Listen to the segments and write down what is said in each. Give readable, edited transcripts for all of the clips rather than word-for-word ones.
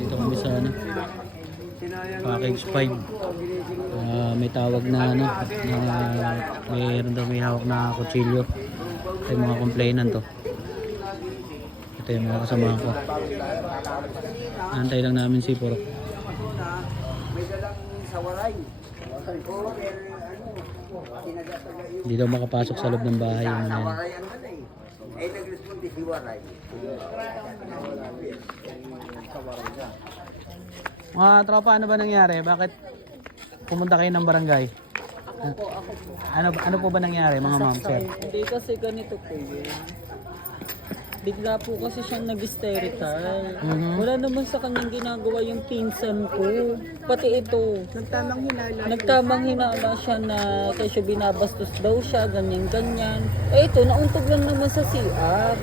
Dito kami sa ano, package 5. May tawag na ano, na mayroon daw may hawak na kutsilyo. Ito yung mga complainant to. Ito yung mga kasama ko. Antay lang namin si Purok. Hindi daw makapasok sa loob ng bahay yung mga yan. Ay nag-responde si Waray. Mga tropa, ano ba nangyari? Bakit pumunta kayo ng barangay? Ano po ba nangyari mga ma'am sir? Hindi kasi ganito po yun. Bigla po kasi siyang nag-hysterical. Wala naman sa kanyang ginagawa yung pinsan ko. Pati ito. Nagtamang hinala siya na kasi binabastos daw siya, ganyan-ganyan. Eh ito, nauntog lang naman sa CR.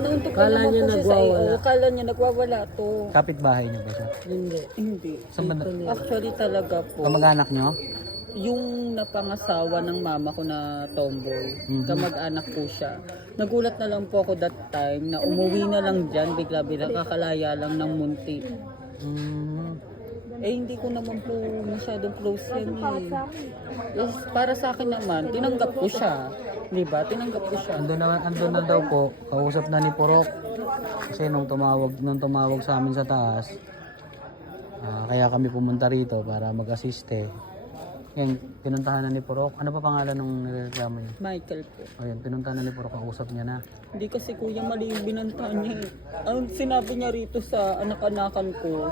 Nauntog lang naman po siya sa iyo. Kala niya nagwawala to. Kapit-bahay niyo ba siya? Hindi. Saan ba Actually talaga po. kamag-anak niyo? Yung napangasawa ng mama ko na tomboy, kamag-anak po siya. Nagulat na lang po ako that time na umuwi na lang dyan, bigla-bigla kakalaya lang ng munti. Eh hindi ko naman po masyadong close yan eh. Para sa akin naman, tinanggap ko siya. Di ba? Tinanggap ko siya. Andun na daw po, kausap na ni Purok. Kasi nung tumawag sa amin sa taas, kaya kami pumunta rito para mag-assiste. Yan, pinuntahan na ni Purok. Ano pa pangalan ng nireklamo niya? Michael po. Ayun, pinuntahan na ni Purok, kausap niya na. Hindi kasi kuya mali yung binantaan niya eh. Ang sinabi niya rito sa anak-anakan ko,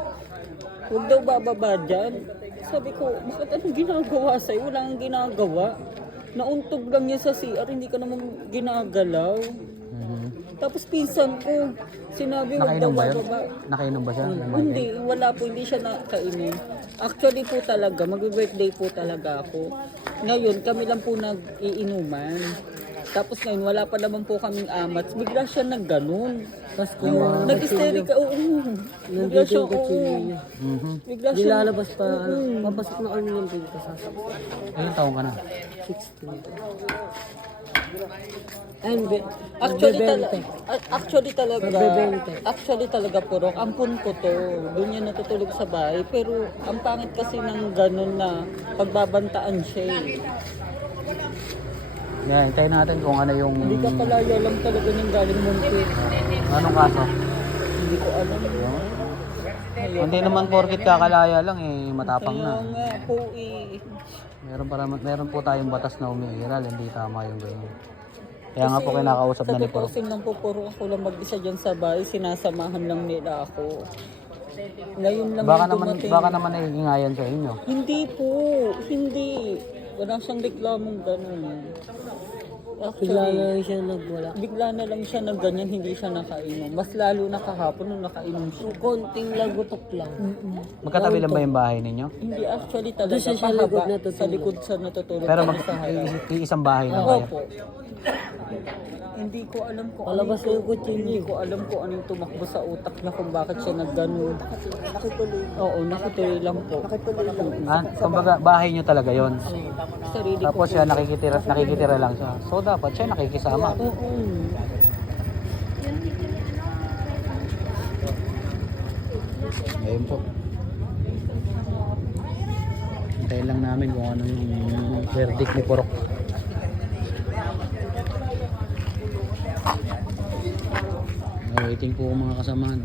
huwag daw bababa dyan. Sabi ko, bakit anong ginagawa sa'yo? Wala kang ginagawa. Nauntog lang niya sa CR, hindi ka naman ginagalaw. Tapos pinsan ko, sinabi huwag daw Nakainom ba yun? bababa. Nakainom ba siya? Hindi, wala po, hindi siya nakainom. Actually po talaga, mag-birthday po talaga ako. Ngayon, kami lang po nag-iinuman. Tapos ngayon, wala pa naman po kaming amats. Bigla siya nag-ganon. Yung nag-hysterica, oo. Bigla siya, oo. Bigla siya. Nilalabas pa, papasok na kami yung dito sa Ayun, taong ka na. 16. Actually talaga Purok, ampun ko to. Doon niya natutulog sa bahay. Pero ang pangit kasi ng ganun na pagbabantaan siya eh. Yan, hintayin natin kung ano yung... Hindi ka kalaya lang talaga ng galing munti. Anong kaso? Hindi ko alam. Hindi naman porkit kakalaya lang eh, matapang Kaya na. nga po eh. Meron po tayong batas na umiiral, hindi tama yung ganyan. Kaya nga po kinakausap na ni Purok. Sa lang po puro ako lang mag-isa dyan sa bahay, sinasamahan lang nila ako. Ngayon lang dumating. Baka naman naiingayan sa inyo. Hindi po, hindi. Wala siyang reklamong gano'n. Bigla Actually, na lang siya nagwala. bigla na lang siya ng ganyan, hindi siya nakainom. Mas lalo na kahapon nung nakainom siya. Konting lagutok lang. Magkatabi lang ba yung bahay ninyo? Hindi actually talaga, Doon siya sa pahaba, likod natutulog. sa likod sa natutulog. Pero kami sa harap. isang bahay lang kayo. Opo. Hindi ko alam kung Palabas ano yung kutsilyo. Hindi ko alam kung anong tumakbo sa utak niya kung bakit siya nagganon. Nakituloy. Oo, nakituloy lang po. Nakituloy lang. Kumbaga bahay nyo talaga yon. Sarili ko. Tapos siya nakikitira lang siya. So dapat siya nakikisama. Oo. Ayun po. Hintayin lang namin kung ano yung verdict ni Purok. Waiting po mga kasamahan.